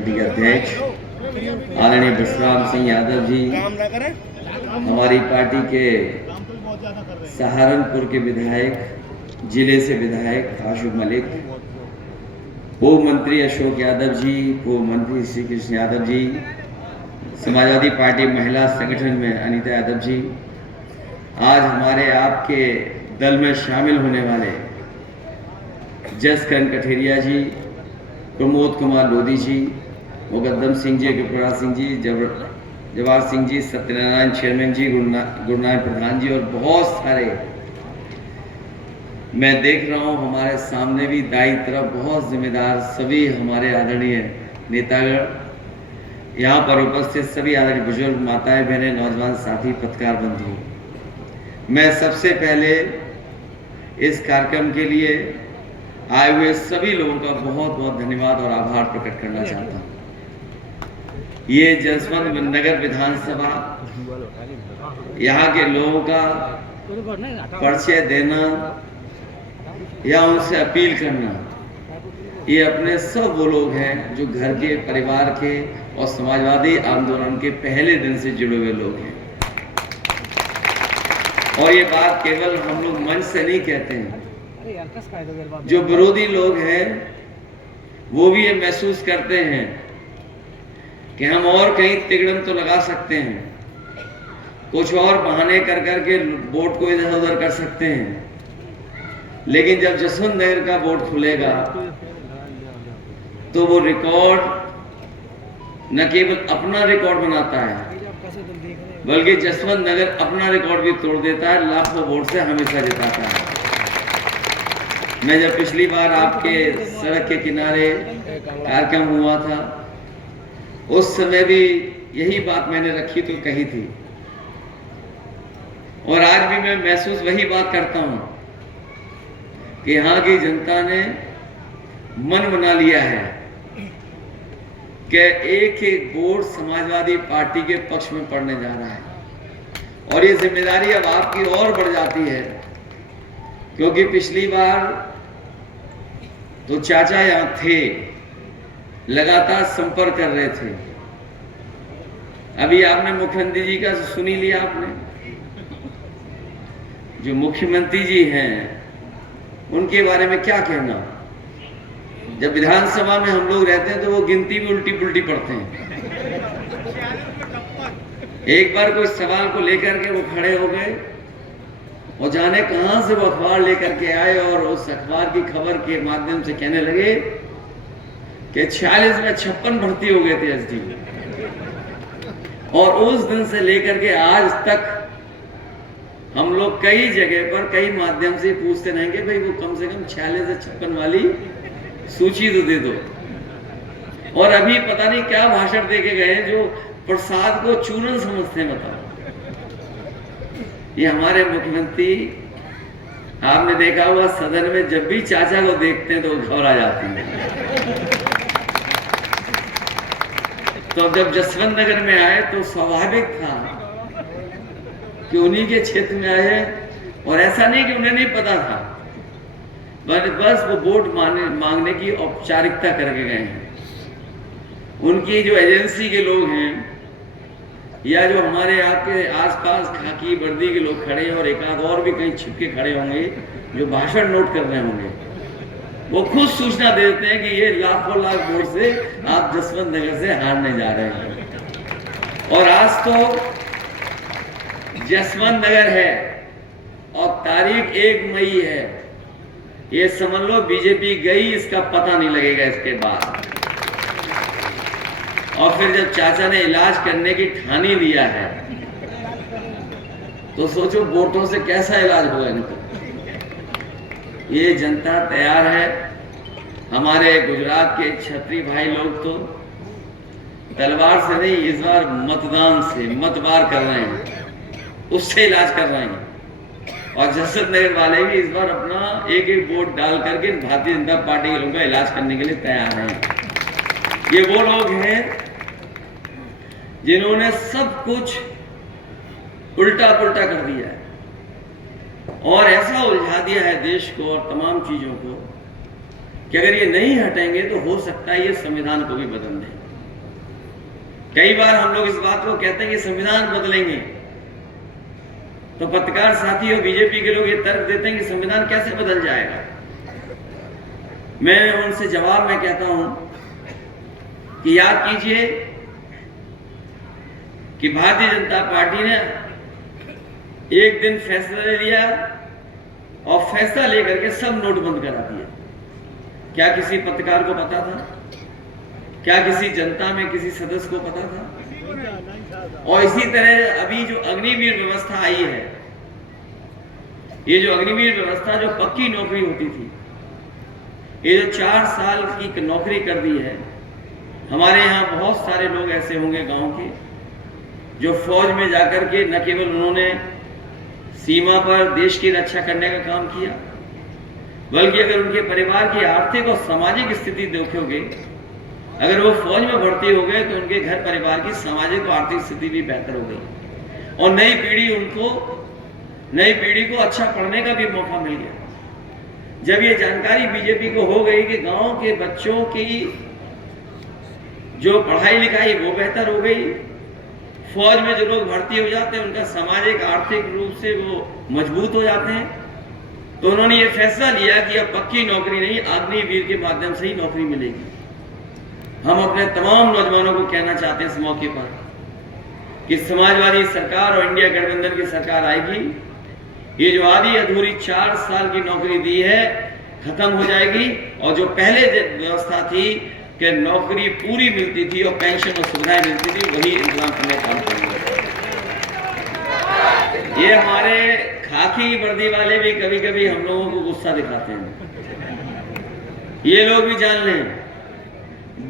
Committee के अध्यक्ष आदरणीय विश्राम सिंह यादव जी, हमारी पार्टी के सहारनपुर के विधायक, जिले से विधायक आशुक मलिक, पूर्व मंत्री अशोक यादव जी, पूर्व मंत्री श्री कृष्ण यादव जी, समाजवादी पार्टी महिला संगठन में अनीता यादव जी, आज हमारे आपके दल में शामिल होने वाले जसकरण कठेरिया जी, प्रमोद कुमार लोधी जी, मुकद्दम सिंह जी, गुरप्रसाद सिंह जी, जवाहर सिंह जी, सत्यनारायण चेयरमैन जी, गुरुनारायण प्रधान जी और बहुत सारे मैं देख रहा हूं हमारे सामने भी दाई तरफ बहुत जिम्मेदार सभी हमारे आदरणीय नेतागण, यहाँ पर उपस्थित सभी आदरणीय बुजुर्ग, माताएं, बहनें, नौजवान साथी, पत्रकार बंधु, मैं सबसे पहले इस कार्यक्रम के लिए आए हुए सभी लोगों का बहुत बहुत धन्यवाद और आभार प्रकट करना चाहता हूँ। ये जसवंत नगर विधानसभा, यहाँ के लोगों का परिचय देना या उनसे अपील करना, ये अपने सब वो लोग हैं जो घर के, परिवार के और समाजवादी आंदोलन के पहले दिन से जुड़े हुए लोग हैं। और ये बात केवल हम लोग मंच से नहीं कहते हैं, जो विरोधी लोग हैं वो भी ये महसूस करते हैं कि हम और कहीं तिगड़म तो लगा सकते हैं, कुछ और बहाने कर करके वोट को इधर उधर कर सकते हैं, लेकिन जब जसवंत नगर का वोट खुलेगा तो वो रिकॉर्ड न केवल अपना रिकॉर्ड बनाता है, बल्कि जसवंत नगर अपना रिकॉर्ड भी तोड़ देता है, लाखों वोट से हमेशा जिताता है। मैं जब पिछली बार आपके सड़क के किनारे कार्यक्रम हुआ था, उस समय भी यही बात मैंने रखी तो कही थी, और आज भी मैं महसूस वही बात करता हूं कि यहाँ की जनता ने मन बना लिया है कि एक एक वोट समाजवादी पार्टी के पक्ष में पड़ने जा रहा है, और ये जिम्मेदारी अब आपकी और बढ़ जाती है, क्योंकि पिछली बार तो चाचा यहां थे, लगातार संपर्क कर रहे थे। अभी आपने मुख्यमंत्री जी का सुन ही लिया, आपने जो मुख्यमंत्री जी हैं उनके बारे में क्या कहना। जब विधानसभा में हम लोग रहते हैं तो वो गिनती भी उल्टी पुल्टी पढ़ते हैं। एक बार कोई सवाल को लेकर के वो खड़े हो गए और जाने कहां से वो अखबार लेकर के आए और उस अखबार की खबर के माध्यम से कहने लगे कि 46 में 56 भर्ती हो गए थे एसडी, और उस दिन से लेकर के आज तक हम लोग कई जगह पर कई माध्यम से पूछते रहेंगे, भाई वो कम से कम 46 से 56 वाली सूची तो दे दो। और अभी पता नहीं क्या भाषण दे के गए जो प्रसाद को चूरन समझते हैं। बताओ, ये हमारे मुख्यमंत्री, आपने देखा हुआ सदन में जब भी चाचा को देखते हैं तो घबरा जाते हैं। तो जब जसवंत नगर में आए तो स्वाभाविक था कि उन्हीं के क्षेत्र में आए, और ऐसा नहीं कि उन्हें नहीं पता था, बस वो वोट मांगने की औपचारिकता करके गए हैं। उनकी जो एजेंसी के लोग हैं या जो हमारे यहाँ के आसपास खाकी वर्दी के लोग खड़े हैं, और एक आध और भी कहीं छिपके खड़े होंगे जो भाषण नोट कर रहे होंगे, वो खुद सूचना देते हैं कि ये लाखों लाख वोट से आप जसवंत नगर से हारने जा रहे हैं। और आज तो जसवंत नगर है और तारीख 1 मई है, ये समझ लो बीजेपी गई, इसका पता नहीं लगेगा इसके बाद। और फिर जब चाचा ने इलाज करने की ठानी लिया है तो सोचो वोटों से कैसा इलाज होगा इनको। ये जनता तैयार है। हमारे गुजरात के क्षत्रिय भाई लोग तो तलवार से नहीं, इस बार मतदान से मतवार कर रहे हैं, उससे इलाज कर रहे हैं। और जसवंत नगर वाले भी इस बार अपना एक एक वोट डाल करके भारतीय जनता पार्टी के लोगों का इलाज करने के लिए तैयार हैं। ये वो लोग हैं जिन्होंने सब कुछ उल्टा पुल्टा कर दिया है और ऐसा उलझा दिया है देश को और तमाम चीजों को कि अगर ये नहीं हटेंगे तो हो सकता है ये संविधान को भी बदल दें। कई बार हम लोग इस बात को कहते हैं कि संविधान बदलेंगे, तो पत्रकार साथी और बीजेपी के लोग ये तर्क देते हैं कि संविधान कैसे बदल जाएगा। मैं उनसे जवाब में कहता हूं कि याद कीजिए कि भारतीय जनता पार्टी ने एक दिन फैसला ले लिया और फैसला लेकर के सब नोट बंद करा दिए। क्या किसी पत्रकार को पता था? क्या किसी जनता में किसी सदस्य को पता था? और इसी तरह अभी जो अग्निवीर व्यवस्था आई है, ये जो अग्निवीर व्यवस्था जो पक्की नौकरी होती थी, ये जो 4 साल की नौकरी कर दी है। हमारे यहाँ बहुत सारे लोग ऐसे होंगे गांव के जो फौज में जाकर के न केवल उन्होंने सीमा पर देश की रक्षा करने का काम किया, बल्कि अगर उनके परिवार की आर्थिक और सामाजिक स्थिति देखोगे, अगर वो फौज में भर्ती हो गए तो उनके घर परिवार की सामाजिक और आर्थिक स्थिति भी बेहतर हो गई और नई पीढ़ी को अच्छा पढ़ने का भी मौका मिल गया। जब ये जानकारी बीजेपी को हो गई कि गांव के बच्चों की जो पढ़ाई लिखाई वो बेहतर हो गई, फौज में जो लोग भर्ती हो जाते हैं उनका सामाजिक आर्थिक रूप से वो मजबूत हो जाते हैं, तो उन्होंने ये फैसला लिया कि अब पक्की नौकरी नहीं, अग्निवीर के माध्यम से ही नौकरी मिलेगी। हम अपने तमाम नौजवानों को कहना चाहते हैं इस मौके पर कि समाजवादी सरकार और इंडिया गठबंधन की सरकार आएगी, ये जो आधी अधूरी 4 साल की नौकरी दी है खत्म हो जाएगी और जो पहले व्यवस्था थी कि नौकरी पूरी मिलती थी और पेंशन और सुविधाएं मिलती थी, वही इंतजाम करने का काम करेंगे। ये हमारे खाकी वर्दी वाले भी कभी कभी हम लोगों को गुस्सा दिखाते हैं। ये लोग भी जान लें,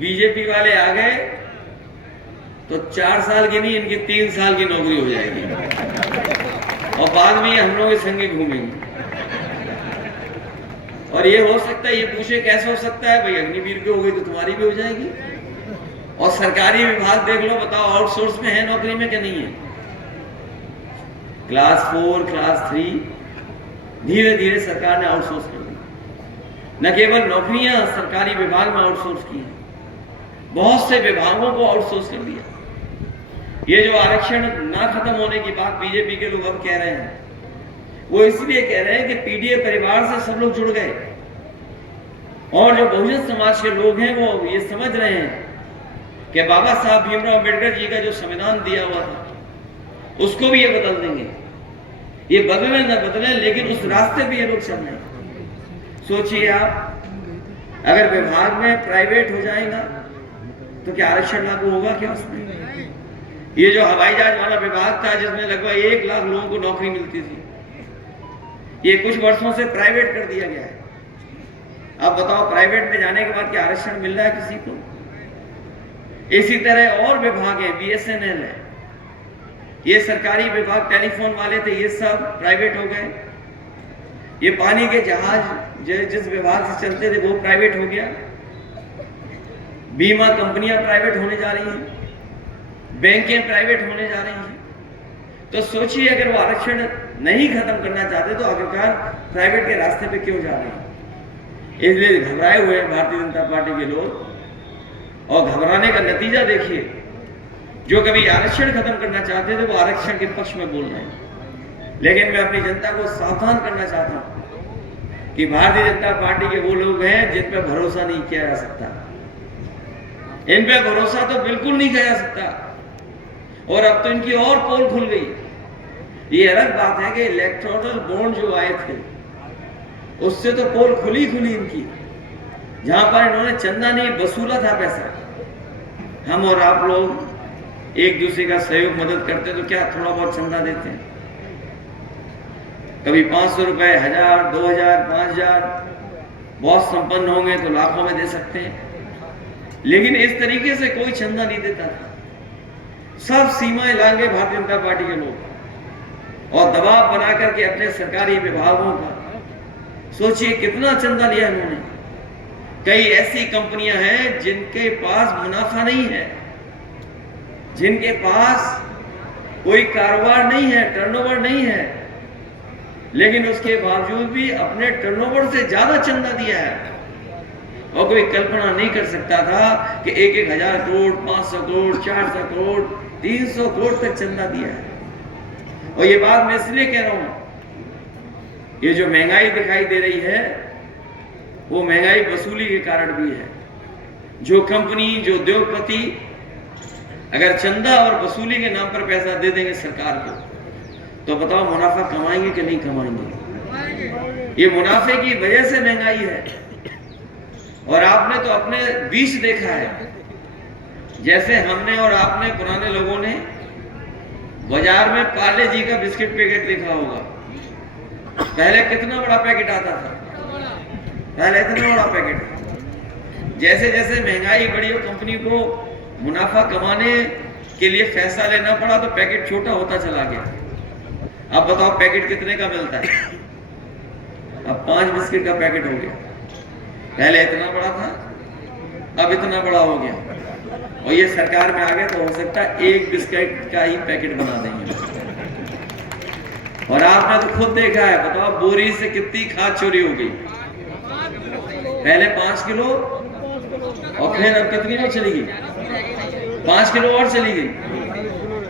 बीजेपी वाले आ गए तो 4 साल की नहीं, इनकी 3 साल की नौकरी हो जाएगी और बाद में हम लोग संगे घूमेंगे। और ये हो सकता है, ये पूछे कैसे हो सकता है? भाई अग्निवीर की हो गई तो तुम्हारी भी हो जाएगी। और सरकारी विभाग देख लो, बताओ आउटसोर्स में है नौकरी में क्या नहीं है? क्लास 4, क्लास 3 धीरे धीरे सरकार ने आउटसोर्स कर दी। न केवल नौकरियां सरकारी विभाग में आउटसोर्स की हैं, बहुत से विभागों को आउटसोर्स कर दिया। ये जो आरक्षण ना खत्म होने की बात बीजेपी के लोग अब कह रहे हैं, वो इसलिए कह रहे हैं कि पीडीए परिवार से सब लोग जुड़ गए और जो बहुजन समाज के लोग हैं वो ये समझ रहे हैं कि बाबा साहब भीमराव अम्बेडकर जी का जो संविधान दिया हुआ था उसको भी ये बदल देंगे। ये बदले न बदले, लेकिन उस रास्ते पे ये लोग चल रहे हैं। सोचिए आप, अगर विभाग में प्राइवेट हो जाएगा तो क्या आरक्षण लागू होगा क्या उसमें? ये जो हवाई जहाज वाला विभाग था जिसमें लगभग 1 लाख लोगों को नौकरी मिलती थी, ये कुछ वर्षों से प्राइवेट कर दिया गया है। अब बताओ, प्राइवेट में जाने के बाद क्या आरक्षण मिल रहा है किसी को? इसी तरह और विभाग है, बीएसएनएल है, ये सरकारी विभाग, टेलीफोन वाले थे, ये सब प्राइवेट हो गए। ये पानी के जहाज जिस विभाग से चलते थे वो प्राइवेट हो गया। बीमा कंपनियां प्राइवेट होने जा रही हैं, बैंकें प्राइवेट होने जा रही हैं। तो सोचिए, अगर वो आरक्षण नहीं खत्म करना चाहते तो आखिरकार प्राइवेट के रास्ते पे क्यों जा रहे हैं? इसलिए घबराए हुए हैं भारतीय जनता पार्टी के लोग, और घबराने का नतीजा देखिए, जो कभी आरक्षण खत्म करना चाहते थे वो आरक्षण के पक्ष में बोल रहे हैं। लेकिन मैं अपनी जनता को सावधान करना चाहता हूं कि भारतीय जनता पार्टी के वो लोग हैं जिन पर भरोसा नहीं किया जा सकता। इन पे भरोसा तो बिल्कुल नहीं किया जा सकता। और अब तो इनकी और पोल खुल गई। ये अलग बात है कि इलेक्टोरल बॉन्ड जो आए थे उससे तो पोल खुली इनकी, जहां पर इन्होंने चंदा नहीं वसूला था पैसा। हम और आप लोग एक दूसरे का सहयोग मदद करते तो क्या थोड़ा बहुत चंदा देते हैं? कभी 500 रुपए, 1000, 2000, 5000, बहुत संपन्न होंगे तो लाखों में दे सकते हैं। लेकिन इस तरीके से कोई चंदा नहीं देता था। सब सीमाएं लांगे भारतीय जनता पार्टी के लोग और दबाव बना करके अपने सरकारी विभागों का, सोचिए कितना चंदा लिया इन्होंने। कई ऐसी कंपनियां हैं जिनके पास मुनाफा नहीं है, जिनके पास कोई कारोबार नहीं है, टर्नओवर नहीं है, लेकिन उसके बावजूद भी अपने टर्नओवर से ज्यादा चंदा दिया है। और कोई कल्पना नहीं कर सकता था कि 1,000 करोड़, 500 करोड़, 400 करोड़, 300 करोड़ तक चंदा दिया है। और ये बात मैं इसलिए कह रहा हूं, ये जो महंगाई दिखाई दे रही है वो महंगाई वसूली के कारण भी है। जो कंपनी, जो उद्योगपति अगर चंदा और वसूली के नाम पर पैसा दे देंगे सरकार को, तो बताओ मुनाफा कमाएंगे कि नहीं कमाएंगे? ये मुनाफे की वजह से महंगाई है। और आपने तो अपने बीच देखा है, जैसे हमने और आपने पुराने लोगों ने बाजार में पार्ले जी का बिस्किट पैकेट देखा होगा। पहले कितना बड़ा पैकेट आता था, पहले इतना बड़ा पैकेट। जैसे जैसे महंगाई बढ़ी और कंपनी को मुनाफा कमाने के लिए फैसला लेना पड़ा तो पैकेट छोटा होता चला गया। अब बताओ पैकेट कितने का मिलता है? अब 5 बिस्किट का पैकेट हो गया। पहले इतना बड़ा था, अब इतना बड़ा हो गया। और ये सरकार में आ गए तो हो सकता है 1 बिस्किट का ही पैकेट बना देंगे। और आपने तो खुद देखा है, बताओ बोरी से कितनी खाद चोरी हो गई। पहले 5 किलो और फिर अब कितनी और चली गई? 5 किलो और चली गई।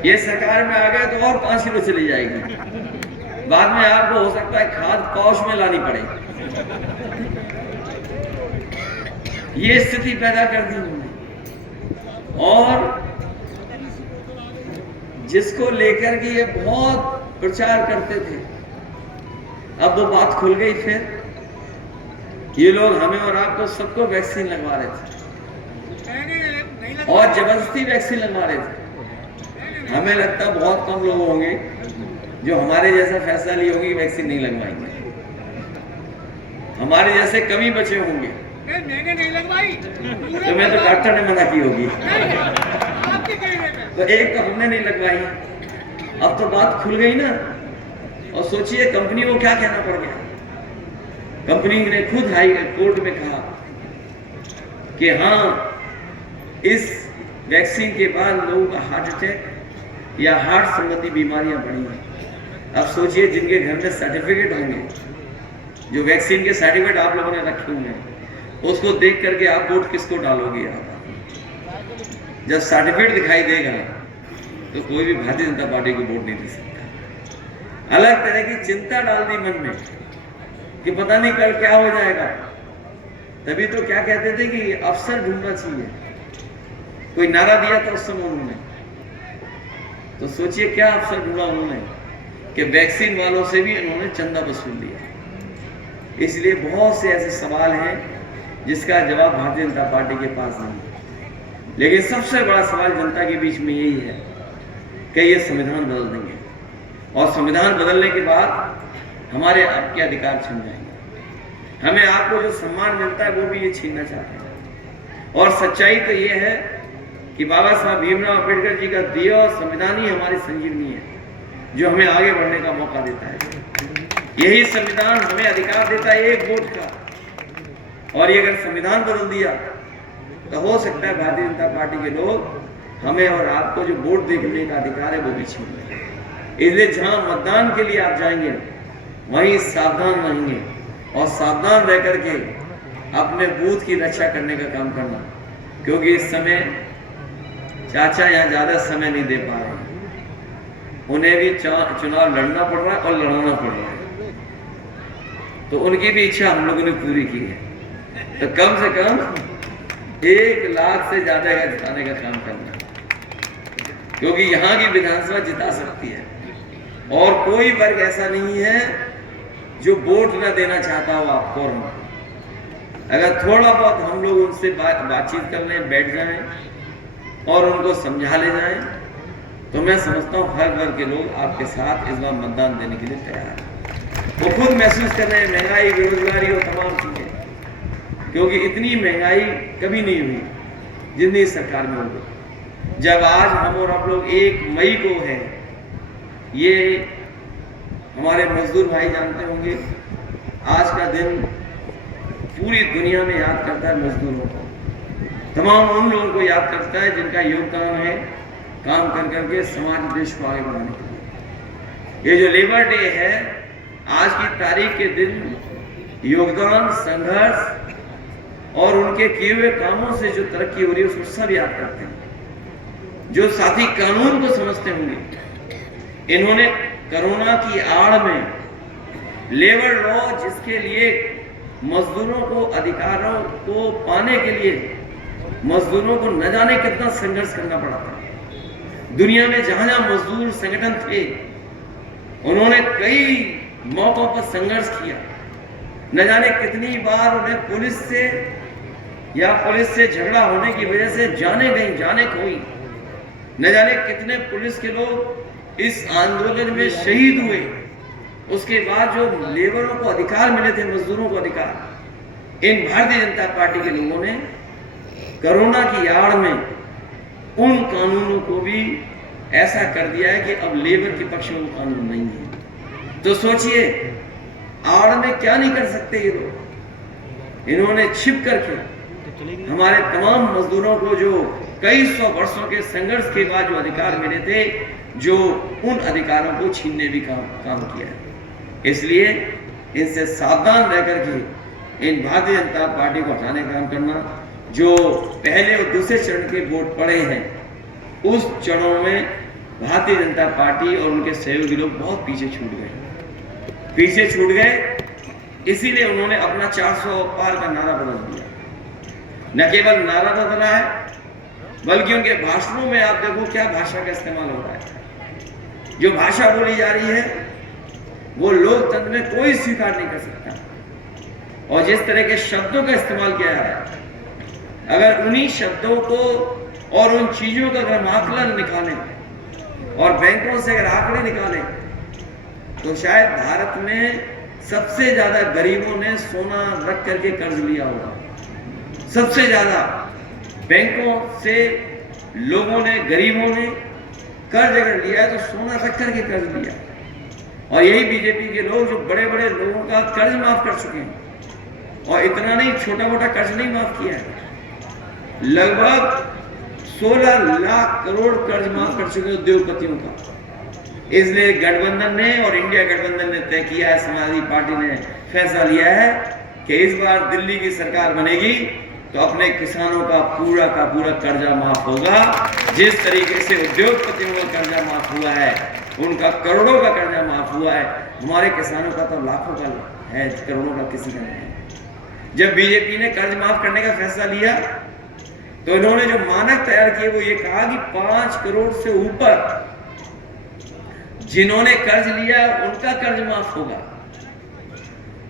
ये सरकार में आ गए तो और 5 किलो चली जाएगी। बाद में आपको हो सकता है खाद पौष में लानी पड़े। ये स्थिति पैदा कर दी उन्होंने। और जिसको लेकर के ये बहुत प्रचार करते थे, अब वो बात खुल गई। फिर ये लोग हमें और आपको सबको वैक्सीन लगवा रहे थे और जबरदस्ती वैक्सीन लगवा रहे थे। हमें लगता बहुत कम लोग होंगे जो हमारे जैसा फैसला लिए होंगे कि वैक्सीन नहीं लगवाएंगे। हमारे जैसे कमी बचे होंगे। मैंने नहीं लगवाई, तो मैं तो डॉक्टर ने मना की होगी, तो एक तो हमने नहीं लगवाई। अब तो बात खुल गई ना। और सोचिए कंपनी को क्या कहना पड़ गया। कंपनी ने खुद हाई कोर्ट में कहा कि हाँ, इस वैक्सीन के बाद लोगों का हार्ट अटैक या हार्ट संबंधी बीमारियां बढ़ी हैं। अब सोचिए जिनके घर में सर्टिफिकेट होंगे, जो वैक्सीन के सर्टिफिकेट आप लोगों ने रखे हुए हैं, उसको देख करके आप वोट किसको डालोगे? आप जब सर्टिफिकेट दिखाई देगा तो कोई भी भारतीय जनता पार्टी को वोट नहीं दे सकता। अलग तरह की चिंता डाल दी मन में कि पता नहीं कल क्या हो जाएगा। तभी तो क्या कहते थे कि अफसर ढूंढना चाहिए, कोई नारा दिया था उस समय उन्होंने। तो सोचिए क्या अफसर ढूंढा उन्होंने कि वैक्सीन वालों से भी इन्होंने चंदा वसूल लिया। इसलिए बहुत से ऐसे सवाल हैं जिसका जवाब भारतीय जनता पार्टी के पास नहीं। लेकिन सबसे बड़ा सवाल जनता के बीच में यही है कि ये संविधान बदल देंगे और संविधान बदलने के बाद हमारे आपके अधिकार छिन जाएंगे। हमें आपको जो सम्मान मिलता है वो भी ये छीनना चाहते हैं। और सच्चाई तो ये है कि बाबा साहब भीमराव अम्बेडकर जी का दिया और संविधान ही हमारी संजीवनी है, जो हमें आगे बढ़ने का मौका देता है। यही संविधान हमें अधिकार देता है एक वोट का। और ये अगर संविधान बदल दिया तो हो सकता है भारतीय जनता पार्टी के लोग हमें और आपको जो वोट देने का अधिकार है वो भी छीन लेंगे। इसलिए जहां मतदान के लिए आप जाएंगे वहीं सावधान रहेंगे और सावधान रह करके अपने बूथ की रक्षा करने का काम करना, क्योंकि इस समय चाचा यहाँ ज्यादा समय नहीं दे पा रहे हैं। उन्हें भी चुनाव लड़ना पड़ रहा है और लड़ाना पड़ रहा है। तो उनकी भी इच्छा हम लोगों ने पूरी की है। तो कम से कम 1 लाख से ज्यादा का जिताने का काम करना, क्योंकि यहाँ की विधानसभा जिता सकती है। और कोई वर्ग ऐसा नहीं है जो वोट न देना चाहता हो आपको। अगर थोड़ा बहुत हम लोग उनसे बातचीत कर लें, बैठ जाएं और उनको समझा ले जाएं, तो मैं समझता हूँ हर वर्ग के लोग आपके साथ इस बार मतदान देने के लिए तैयार हैं। वो खुद महसूस कर रहे हैं महंगाई, बेरोजगारी और तमाम चीजें, क्योंकि इतनी महंगाई कभी नहीं हुई जितनी सरकार में होगी। जब आज हम और आप लोग 1 मई को है, ये हमारे मजदूर भाई जानते होंगे, आज का दिन पूरी दुनिया में याद करता है मजदूरों को। तमाम उन लोगों को याद करता है जिनका योगदान है काम कर करके समाज देश को आगे बढ़ाने के लिए। ये जो लेबर डे है, आज की तारीख के दिन योगदान, संघर्ष और उनके किए हुए कामों से जो तरक्की हो रही है उसको सब याद करते हैं। जो साथी कानून को समझते होंगे, इन्होंने कोरोना की आड़ में लेबर लॉ, जिसके लिए मजदूरों को अधिकारों को पाने के लिए मजदूरों को न जाने कितना संघर्ष करना पड़ा था। दुनिया में जहां जहां मजदूर संगठन थे, उन्होंने कई मौकों पर संघर्ष किया। न जाने कितनी बार उन्हें पुलिस से झगड़ा होने की वजह से जाने खोई। न जाने कितने पुलिस के लोग इस आंदोलन में शहीद हुए। उसके बाद जो लेबरों को अधिकार मिले थे, मजदूरों को अधिकार, इन भारतीय जनता पार्टी के लोगों ने कोरोना की आड़ में उन कानूनों को भी ऐसा कर दिया है कि अब लेबर के पक्ष में वो कानून नहीं है। तो सोचिए, आड़ में क्या नहीं कर सकते ये लोग। इन्होंने छिप करके हमारे तमाम मजदूरों को जो कई सौ वर्षों के संघर्ष के बाद जो अधिकार मिले थे, जो उन अधिकारों को छीनने भी काम किया है। इसलिए इनसे सावधान रह करके इन भारतीय जनता पार्टी को हटाने का काम करना। जो पहले और दूसरे चरण के वोट पड़े हैं, उस चरणों में भारतीय जनता पार्टी और उनके सहयोगी लोग बहुत पीछे छूट गए। इसीलिए उन्होंने अपना 400 पार का नारा बदल दिया। न केवल नारा बदला है, बल्कि उनके भाषणों में आप देखो क्या भाषा का इस्तेमाल हो रहा है। जो भाषा बोली जा रही है वो लोकतंत्र में कोई स्वीकार नहीं कर सकता। और जिस तरह के शब्दों का इस्तेमाल किया जा रहा है, अगर उन्हीं शब्दों को और उन चीजों का अगर आकलन निकालें और बैंकों से अगर आंकड़े निकालें, तो शायद भारत में सबसे ज्यादा गरीबों ने सोना रख करके कर्ज लिया होगा। सबसे ज्यादा बैंकों से लोगों ने, गरीबों ने कर्ज अगर लिया है तो सोना रख करके कर्ज लिया। और यही बीजेपी के लोग जो बड़े बड़े लोगों का कर्ज माफ कर चुके हैं, और इतना नहीं, छोटा मोटा कर्ज नहीं माफ किया है, लगभग 16 लाख करोड़ कर्ज माफ कर चुके उद्योगपतियों का। इसलिए गठबंधन ने और इंडिया गठबंधन ने तय किया है, समाजवादी पार्टी ने फैसला लिया है कि इस बार दिल्ली की सरकार बनेगी तो अपने किसानों का पूरा कर्जा माफ होगा। जिस तरीके से उद्योगपतियों का कर्जा माफ हुआ है, उनका करोड़ों का कर्जा माफ हुआ है, हमारे किसानों का तो लाखों का है, करोड़ों का किसी का नहीं है। जब बीजेपी ने कर्ज माफ करने का फैसला लिया तो इन्होंने जो मानक तैयार किए वो ये कहा कि 5 करोड़ से ऊपर जिन्होंने कर्ज लिया उनका कर्ज माफ होगा।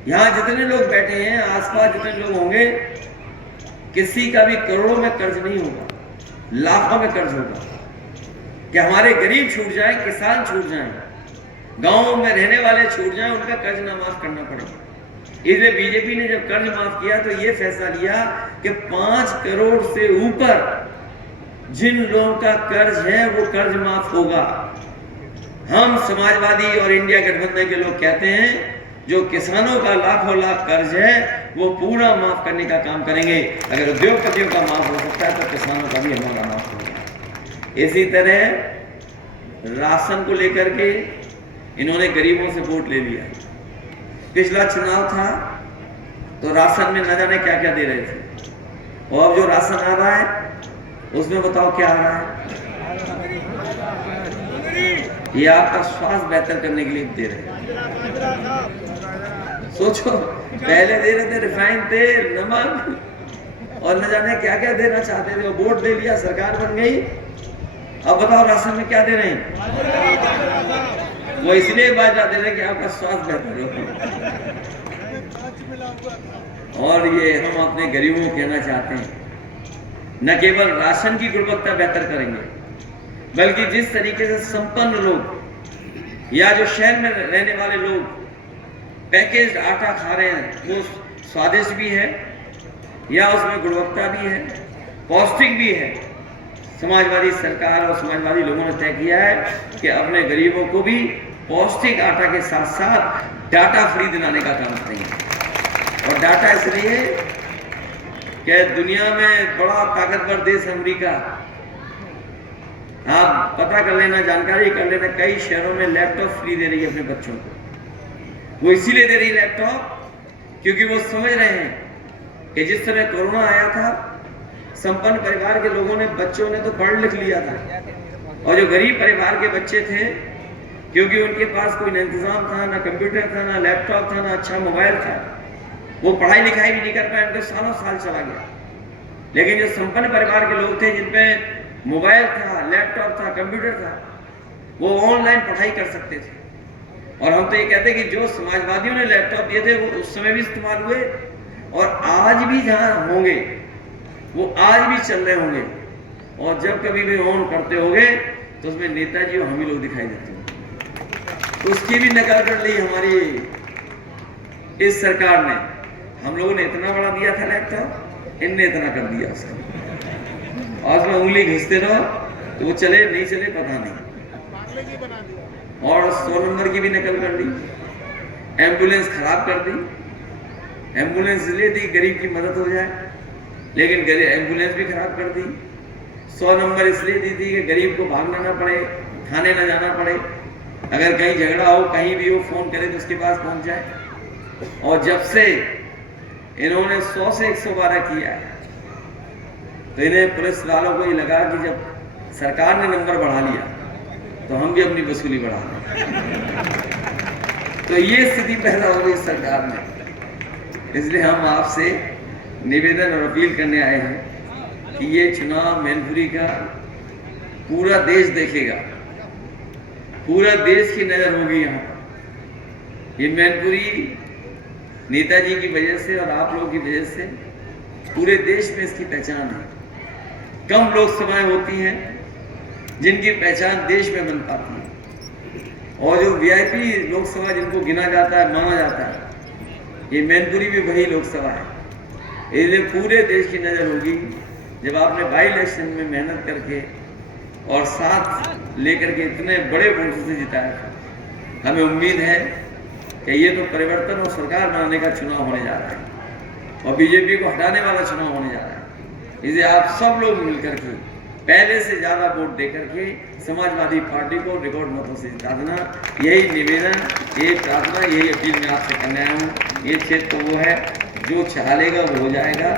यहां जितने लोग बैठे हैं, आसपास जितने लोग होंगे, किसी का भी करोड़ों में कर्ज नहीं होगा, लाखों में कर्ज होगा। कि हमारे गरीब छूट जाए, किसान छूट जाए, गांवों में रहने वाले छूट जाए, उनका कर्ज ना माफ करना पड़ेगा। इसलिए बीजेपी ने जब कर्ज माफ किया तो यह फैसला लिया कि 5 करोड़ से ऊपर जिन लोगों का कर्ज है वो कर्ज माफ होगा। हम समाजवादी और इंडिया गठबंधन के लोग कहते हैं जो किसानों का लाखों लाख कर्ज है वो पूरा माफ करने का काम करेंगे। अगर उद्योगपतियों का माफ हो सकता है तो किसानों का भी हमारा माफ होगा। इसी तरह राशन को लेकर के इन्होंने गरीबों से वोट ले लिया। पिछला चुनाव था तो राशन में न जाने क्या क्या दे रहे थे, और अब जो राशन आ रहा है उसमें बताओ क्या आ रहा है। ये आपका स्वास्थ्य बेहतर करने के लिए दे रहे हैं। सोचो, पहले दे रहे थे रिफाइंड तेल, नमक और न जाने क्या क्या देना चाहते थे। वोट दे लिया, सरकार बन गई, अब बताओ राशन में क्या दे रहे हैं। वो इसलिए बात दे रहे कि आपका स्वास्थ्य बेहतर हो। और ये हम अपने गरीबों को कहना चाहते हैं, न केवल राशन की गुणवत्ता बेहतर करेंगे, बल्कि जिस तरीके से संपन्न लोग या जो शहर में रहने वाले लोग पैकेज्ड आटा खा रहे हैं, वो स्वादिष्ट भी है या उसमें गुणवत्ता भी है, पौष्टिक भी है। समाजवादी सरकार और समाजवादी लोगों ने तय किया है कि अपने गरीबों को भी पौष्टिक आटा के साथ साथ डाटा फ्री दिलाने का काम करेंगे। और डाटा इसलिए कि दुनिया में बड़ा ताकतवर देश अमेरिका, आप पता कर लेना, जानकारी कर लेना, कई शहरों में लैपटॉप फ्री दे रही है अपने बच्चों को। वो इसीलिए दे रही लैपटॉप क्योंकि वो समझ रहे हैं कि जिस समय कोरोना आया था, संपन्न परिवार के लोगों ने, बच्चों ने तो पढ़ लिख लिया था, और जो गरीब परिवार के बच्चे थे, क्योंकि उनके पास कोई न इंतजाम था, ना कंप्यूटर था, ना लैपटॉप था, ना अच्छा मोबाइल था, वो पढ़ाई लिखाई भी नहीं कर पाए, उनके सालों साल चला गया। लेकिन जो संपन्न परिवार के लोग थे, जिनमें मोबाइल था, लैपटॉप था, कंप्यूटर था, वो ऑनलाइन पढ़ाई कर सकते थे। और हम तो ये कहते हैं कि जो समाजवादियों ने लैपटॉप दिए थे, वो उस समय भी इस्तेमाल हुए, और आज भी जहां होंगे वो आज भी चल रहे होंगे। और जब कभी भी ऑन करते होंगे तो उसमें नेताजी और हम ही लोग दिखाई देते हैं। तो उसकी भी नकल कर ली हमारी इस सरकार ने। हम लोगों ने इतना बड़ा दिया था लैपटॉप, इनने इतना कर दिया उसका, और उसमें उंगली घिसते रहो तो वो चले नहीं चले पता नहीं। और 100 नंबर की भी नकल कर ली, एम्बुलेंस खराब कर दी। एम्बुलेंस इसलिए दी गरीब की मदद हो जाए, लेकिन एम्बुलेंस भी खराब कर दी। 100 नंबर इसलिए दी थी कि गरीब को भागना ना पड़े, थाने ना जाना पड़े, अगर कहीं झगड़ा हो, कहीं भी हो, फोन करे तो उसके पास पहुंच जाए। और जब से इन्होंने 100 से 112 किया है, तो इन्हें पुलिस वालों को ये लगा कि जब सरकार ने नंबर बढ़ा लिया तो हम भी अपनी वसूली बढ़ा लें। तो ये स्थिति पैदा हो गई सरकार में। इसलिए हम आपसे निवेदन और अपील करने आए हैं कि ये चुनाव मैनपुरी का पूरा देश देखेगा, पूरा देश की नजर होगी यहाँ पर। ये मैनपुरी नेताजी की वजह से और आप लोगों की वजह से पूरे देश में इसकी पहचान है। कम लोकसभाएं होती हैं जिनकी पहचान देश में बन पाती है, और जो वीआईपी लोकसभा जिनको गिना जाता है, माना जाता है, ये मैनपुरी भी वही लोकसभा है। इसलिए पूरे देश की नजर होगी जब आपने बाई इलेक्शन में मेहनत करके और साथ लेकर के इतने बड़े वोट से जिताया था। हमें उम्मीद है कि ये तो परिवर्तन और सरकार बनाने का चुनाव होने जा रहा है, और बीजेपी को हटाने वाला चुनाव होने जा रहा है। इसे आप सब लोग मिलकर के पहले से ज्यादा वोट देकर के समाजवादी पार्टी को रिकॉर्ड मतों से जिता देना। यही निवेदन, यही प्रार्थना, यही अपील मैं आपसे करने आया हूँ। ये क्षेत्र वो है जो चालेगा वो हो जाएगा।